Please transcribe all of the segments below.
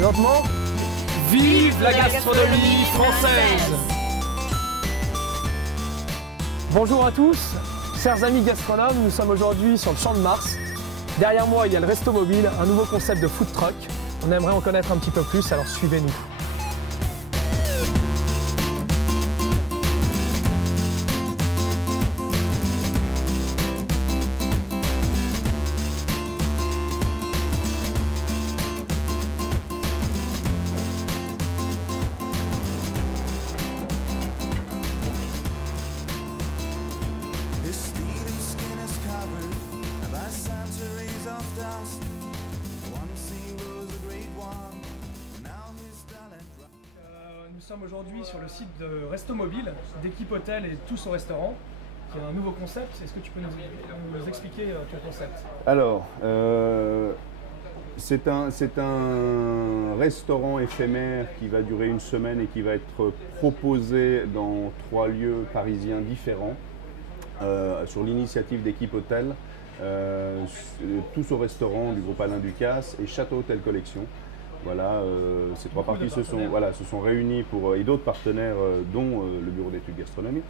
Lentement. Vive la gastronomie française! Bonjour à tous, chers amis gastronomes, nous sommes aujourd'hui sur le Champ de Mars. Derrière moi, il y a le Resto Mobile, un nouveau concept de food truck. On aimerait en connaître un petit peu plus, alors suivez-nous. Nous sommes aujourd'hui sur le site de Resto Mobile, d'Équipe Hôtel et Tous au Restaurant, qui est un nouveau concept. Est-ce que tu peux nous expliquer ton concept? Alors, c'est un restaurant éphémère qui va durer une semaine et qui va être proposé dans 3 lieux parisiens différents, sur l'initiative d'Équipe Hôtel, Tous au Restaurant du groupe Alain Ducasse et Château Hôtel Collection. Voilà, ces 3 parties se sont réunies et d'autres partenaires, dont le Bureau d'études gastronomiques,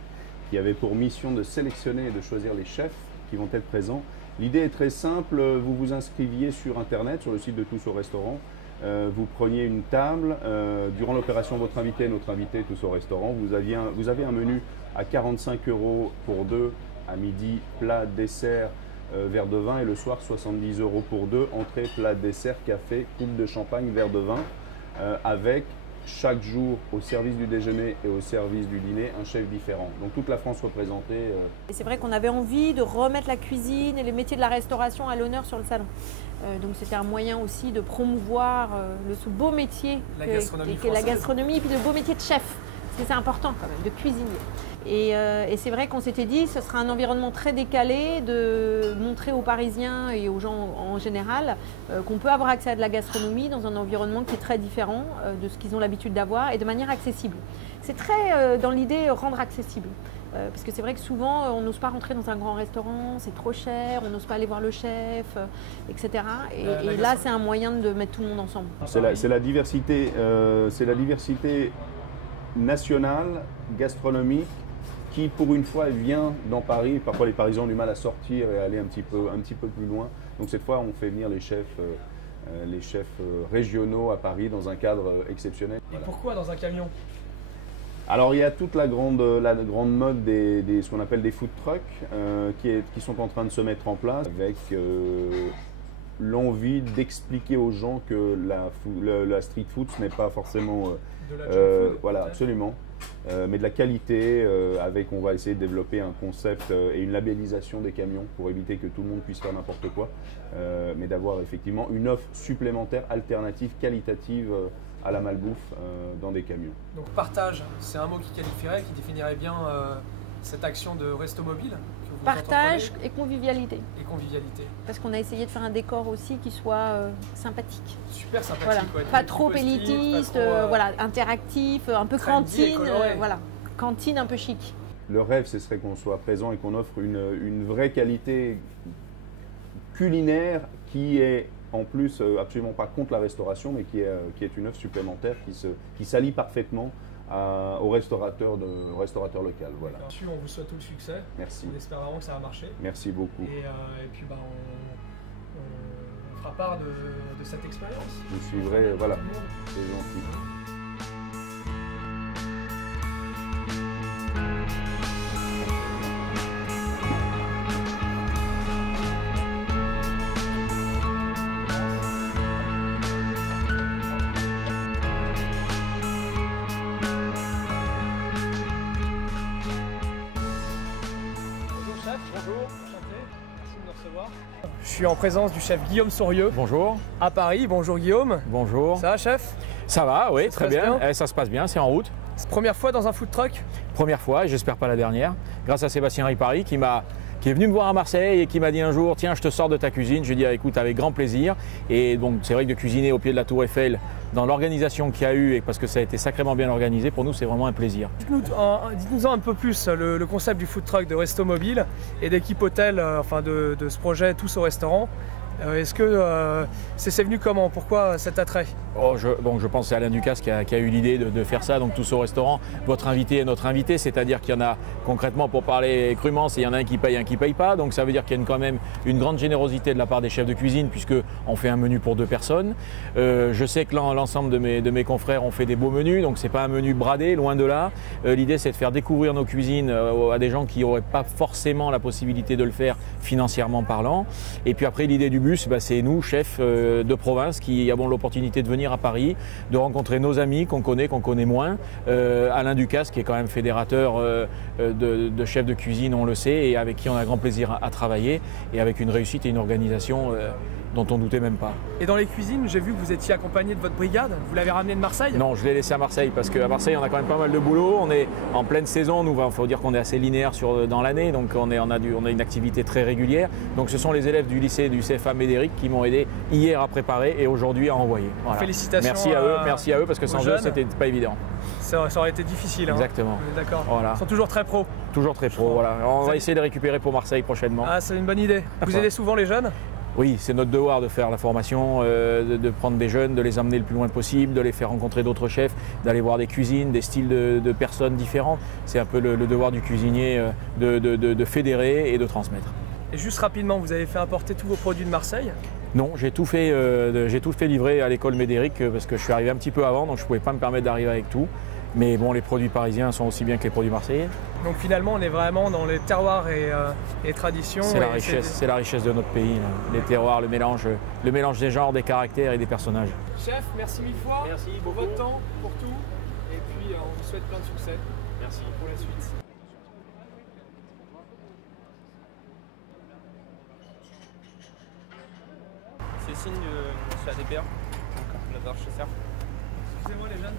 qui avait pour mission de sélectionner et de choisir les chefs qui vont être présents. L'idée est très simple, vous vous inscriviez sur Internet, sur le site de Tous au Restaurant, vous preniez une table, durant l'opération Votre Invité, Notre Invité, Tous au Restaurant, vous avez un menu à 45 € pour 2, à midi, plat, dessert, verre de vin, et le soir 70 € pour 2, entrée, plat, dessert, café, coupe de champagne, verre de vin, avec chaque jour au service du déjeuner et au service du dîner un chef différent. Donc toute la France représentée. Et c'est vrai qu'on avait envie de remettre la cuisine et les métiers de la restauration à l'honneur sur le salon. Donc c'était un moyen aussi de promouvoir ce beau métier qu'est la gastronomie et puis le beau métier de chef. Parce que c'est important quand même, de cuisinier. Et c'est vrai qu'on s'était dit que ce sera un environnement très décalé, de montrer aux Parisiens et aux gens en général qu'on peut avoir accès à de la gastronomie dans un environnement qui est très différent de ce qu'ils ont l'habitude d'avoir et de manière accessible. C'est très dans l'idée rendre accessible. Parce que c'est vrai que souvent on n'ose pas rentrer dans un grand restaurant, c'est trop cher, on n'ose pas aller voir le chef, etc. Et là c'est un moyen de mettre tout le monde ensemble. C'est la diversité nationale, gastronomique, qui pour une fois vient dans Paris. Parfois les Parisiens ont du mal à sortir et à aller un petit peu plus loin. Donc cette fois on fait venir les chefs régionaux à Paris dans un cadre exceptionnel. Et pourquoi dans un camion? Alors il y a toute la grande mode ce qu'on appelle des food trucks qui sont en train de se mettre en place avec l'envie d'expliquer aux gens que la street food ce n'est pas forcément voilà, absolument, mais de la qualité. On va essayer de développer un concept et une labellisation des camions pour éviter que tout le monde puisse faire n'importe quoi, mais d'avoir effectivement une offre supplémentaire, alternative, qualitative à la malbouffe dans des camions. Donc partage, c'est un mot qui qualifierait, qui définirait bien cette action de Resto Mobile. Partage et convivialité. Et convivialité. Parce qu'on a essayé de faire un décor aussi qui soit sympathique. Super sympathique. Voilà. Ouais, pas trop élitiste, voilà, interactif, un peu cantine, voilà, cantine un peu chic. Le rêve, ce serait qu'on soit présent et qu'on offre une vraie qualité culinaire qui est en plus absolument pas contre la restauration, mais qui est une offre supplémentaire qui s'allie parfaitement au restaurateur local. Voilà. Bien sûr, on vous souhaite tout le succès. Merci. On espère vraiment que ça va marcher. Merci beaucoup. Et puis on fera part de cette expérience. Vous suivrez, voilà, c'est gentil. Bonjour, enchanté, merci de nous recevoir. Je suis en présence du chef Guillaume Sourieux. Bonjour. À Paris. Bonjour Guillaume. Bonjour. Ça va chef? Ça va, oui, très bien. Ça se passe bien, c'est en route. Première fois dans un food truck? Première fois, et j'espère pas la dernière. Grâce à Sébastien Ripari qui est venu me voir à Marseille et qui m'a dit un jour, tiens, je te sors de ta cuisine. Je lui ai dit, écoute, avec grand plaisir. Et donc, c'est vrai que de cuisiner au pied de la Tour Eiffel, dans l'organisation qu'il y a eu, et parce que ça a été sacrément bien organisé, pour nous, c'est vraiment un plaisir. Dites-nous un peu plus le concept du food truck de Resto Mobile et d'Équipe Hôtel, enfin de ce projet Tous au Restaurant. Est-ce que c'est venu comment? Pourquoi cet attrait? Je pense que c'est Alain Ducasse qui a eu l'idée de faire ça, donc tous au restaurant. Votre invité est notre invité, c'est-à-dire qu'il y en a concrètement, pour parler crûment, il y en a un qui paye, un qui ne paye pas. Donc ça veut dire qu'il y a quand même une grande générosité de la part des chefs de cuisine puisqu'on fait un menu pour 2 personnes. Je sais que l'ensemble de mes confrères ont fait des beaux menus, donc ce n'est pas un menu bradé, loin de là. L'idée c'est de faire découvrir nos cuisines à des gens qui n'auraient pas forcément la possibilité de le faire financièrement parlant. Et puis après l'idée du bus, c'est nous, chefs de province, qui avons l'opportunité de venir à Paris, de rencontrer nos amis qu'on connaît moins. Alain Ducasse qui est quand même fédérateur de chefs de cuisine, on le sait, et avec qui on a grand plaisir à travailler, et avec une réussite et une organisation dont on ne doutait même pas. Et dans les cuisines, j'ai vu que vous étiez accompagné de votre brigade. Vous l'avez ramené de Marseille? Non, je l'ai laissé à Marseille parce qu'à Marseille, on a quand même pas mal de boulot. On est en pleine saison. Nous, il faut dire qu'on est assez linéaire dans l'année, donc on a une activité très régulière. Donc ce sont les élèves du lycée du CFA Médéric qui m'ont aidé hier à préparer et aujourd'hui à envoyer. Voilà. Félicitations. Merci à eux parce que sans eux, c'était pas évident. Ça aurait été difficile. Exactement. D'accord. Voilà. Ils sont toujours très pros. Toujours très pros. Voilà. On va essayer de les récupérer pour Marseille prochainement. Ah, c'est une bonne idée. Vous aidez souvent les jeunes? Oui, c'est notre devoir de faire la formation, de prendre des jeunes, de les amener le plus loin possible, de les faire rencontrer d'autres chefs, d'aller voir des cuisines, des styles de personnes différentes. C'est un peu le devoir du cuisinier de fédérer et de transmettre. Et juste rapidement, vous avez fait importer tous vos produits de Marseille? Non, j'ai tout fait livrer à l'école Médéric parce que je suis arrivé un petit peu avant, donc je ne pouvais pas me permettre d'arriver avec tout. Mais bon, les produits parisiens sont aussi bien que les produits marseillais. Donc finalement, on est vraiment dans les terroirs et traditions. C'est la richesse de notre pays, là. Les terroirs, le mélange des genres, des caractères et des personnages. Chef, merci 1000 fois. Merci pour votre temps, pour tout. Et puis, on vous souhaite plein de succès. Merci pour la suite. C'est le signe de chez ADPR, l'adore chez Serre. Excusez-moi les jeunes.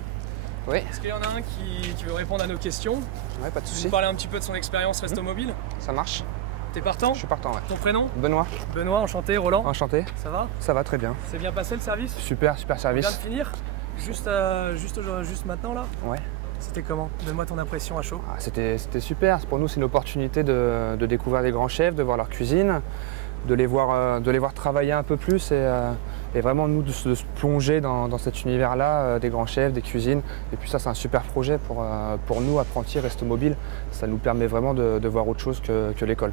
Oui. Est-ce qu'il y en a un qui veut répondre à nos questions? Ouais, pas de souci. Vous parler un petit peu de son expérience Resto Mobile? Ça marche. T'es partant? Je suis partant, ouais. Ton prénom? Benoît. Benoît, enchanté. Roland? Enchanté. Ça va? Ça va très bien. C'est bien passé le service? Super service. On vient de finir? Juste maintenant là? Ouais. C'était comment? Donne-moi ton impression à chaud. C'était super. Pour nous, c'est une opportunité de découvrir des grands chefs, de voir leur cuisine, de les voir travailler un peu plus et vraiment nous de se plonger dans cet univers-là, des grands chefs, des cuisines. Et puis ça, c'est un super projet pour nous, apprentis Resto Mobile. Ça nous permet vraiment de voir autre chose que l'école.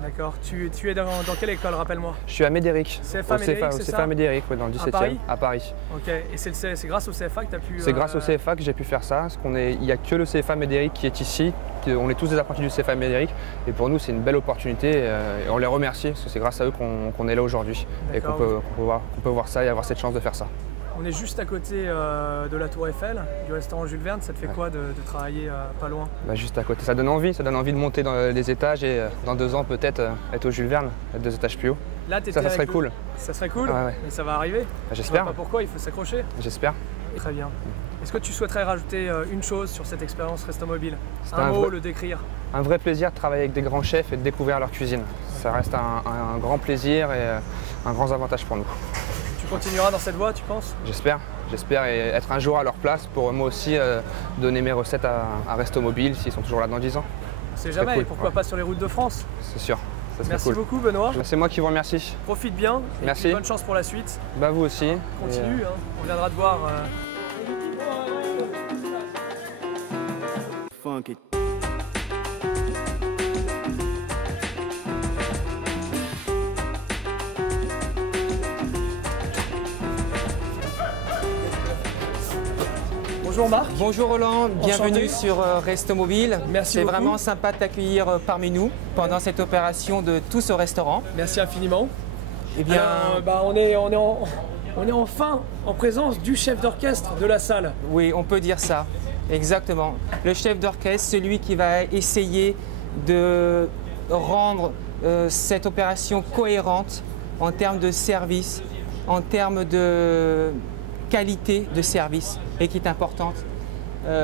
D'accord. Tu es dans quelle école, rappelle-moi? Je suis à Médéric. CFA Médéric, c'est ça? CFA Médéric, oui, dans le 17e, à Paris. Ok, et c'est grâce au CFA que tu as pu... C'est grâce au CFA que j'ai pu faire ça, parce il n'y a que le CFA Médéric qui est ici, on est tous des apprentis du CFA Médéric, et pour nous c'est une belle opportunité, et on les remercie, parce que c'est grâce à eux qu'on est là aujourd'hui, et qu'on peut voir ça et avoir cette chance de faire ça. On est juste à côté de la Tour Eiffel, du restaurant Jules Verne. Ça te fait quoi de travailler pas loin? Juste à côté, ça donne envie de monter dans les étages et dans 2 ans peut-être être au Jules Verne, être 2 étages plus haut. Là, ça serait cool. Ça serait cool, ouais. Mais ça va arriver. J'espère. Pas pourquoi, il faut s'accrocher. J'espère. Très bien. Est-ce que tu souhaiterais rajouter une chose sur cette expérience Resto Mobile? Un mot, le décrire. Un vrai plaisir de travailler avec des grands chefs et de découvrir leur cuisine. Ça reste un grand plaisir et un grand avantage pour nous. Tu continueras dans cette voie, tu penses? J'espère et être un jour à leur place pour moi aussi donner mes recettes à Resto Mobile s'ils sont toujours là dans 10 ans. C'est jamais, cool. Pourquoi pas sur les routes de France? C'est sûr. Merci cool. beaucoup Benoît. C'est moi qui vous remercie. Profite bien. Merci. Et bonne chance pour la suite. Vous aussi. Continue, on viendra te voir. Funky. Bonjour Marc. Bonjour Roland, bienvenue Enchanté. sur Resto Mobile. Merci C'est beaucoup. vraiment sympa de t'accueillir parmi nous pendant cette opération de Tous au restaurant. Merci infiniment. Eh bien, on est enfin en présence du chef d'orchestre de la salle. oui, on peut dire ça, exactement. Le chef d'orchestre, celui qui va essayer de rendre cette opération cohérente en termes de service, en termes de qualité de service et qui est importante.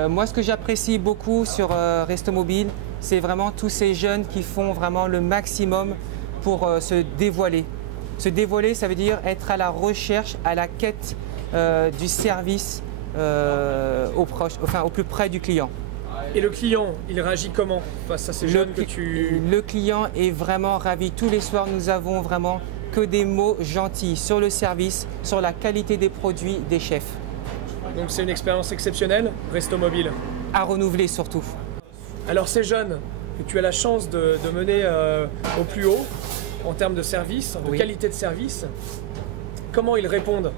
Moi, ce que j'apprécie beaucoup sur Resto Mobile, c'est vraiment tous ces jeunes qui font vraiment le maximum pour se dévoiler. Se dévoiler, ça veut dire être à la recherche, à la quête du service au plus près du client. Et le client, il réagit comment face à ces jeunes que tu... Le client est vraiment ravi. Tous les soirs, nous avons vraiment que des mots gentils sur le service, sur la qualité des produits des chefs. Donc c'est une expérience exceptionnelle, Resto Mobile. À renouveler surtout. Alors ces jeunes que tu as la chance de mener au plus haut en termes de service, de qualité de service, comment ils répondent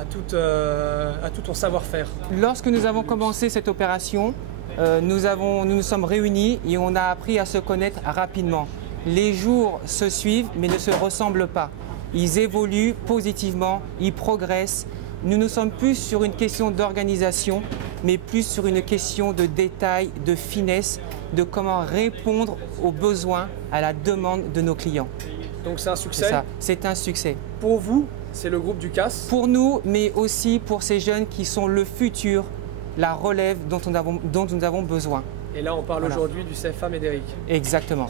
à tout ton savoir-faire? Lorsque nous avons commencé cette opération, nous nous sommes réunis et on a appris à se connaître rapidement. Les jours se suivent mais ne se ressemblent pas. Ils évoluent positivement, ils progressent. Nous ne sommes plus sur une question d'organisation, mais plus sur une question de détail, de finesse, de comment répondre aux besoins, à la demande de nos clients. Donc c'est un succès? C'est un succès. Pour vous, c'est le groupe Ducasse? Pour nous, mais aussi pour ces jeunes qui sont le futur, la relève dont nous avons besoin. Et là, on parle aujourd'hui du CFA Médéric. Exactement.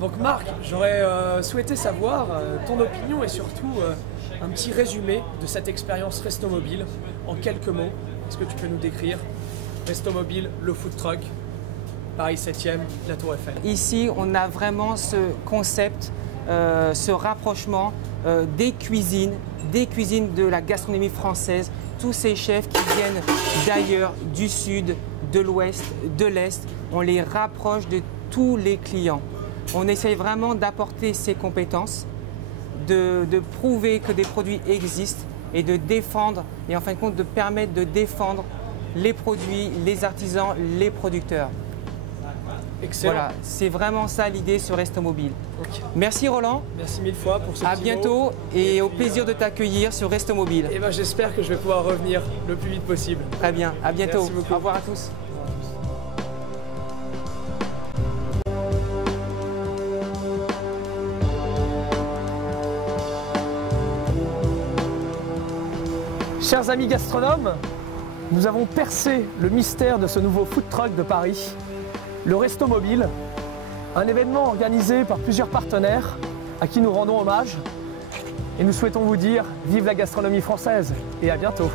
Donc Marc, j'aurais souhaité savoir ton opinion et surtout un petit résumé de cette expérience Resto Mobile en quelques mots. Est-ce que tu peux nous décrire Resto Mobile, le food truck, Paris 7e, la Tour Eiffel? Ici, on a vraiment ce concept, ce rapprochement des cuisines de la gastronomie française. Tous ces chefs qui viennent d'ailleurs, du sud, de l'ouest, de l'est, on les rapproche de tous les clients. On essaye vraiment d'apporter ces compétences, de prouver que des produits existent et de défendre, et en fin de compte de permettre de défendre les produits, les artisans, les producteurs. Excellent. Voilà, c'est vraiment ça l'idée sur Resto Mobile. Okay. Merci Roland. Merci mille fois pour ce À petit bientôt mot. et au plaisir de t'accueillir sur Resto Mobile. Et ben, j'espère que je vais pouvoir revenir le plus vite possible. Très bien, à bientôt. Merci beaucoup. Au revoir à tous. Chers amis gastronomes, nous avons percé le mystère de ce nouveau food truck de Paris, le Resto Mobile, un événement organisé par plusieurs partenaires à qui nous rendons hommage. Et nous souhaitons vous dire vive la gastronomie française et à bientôt.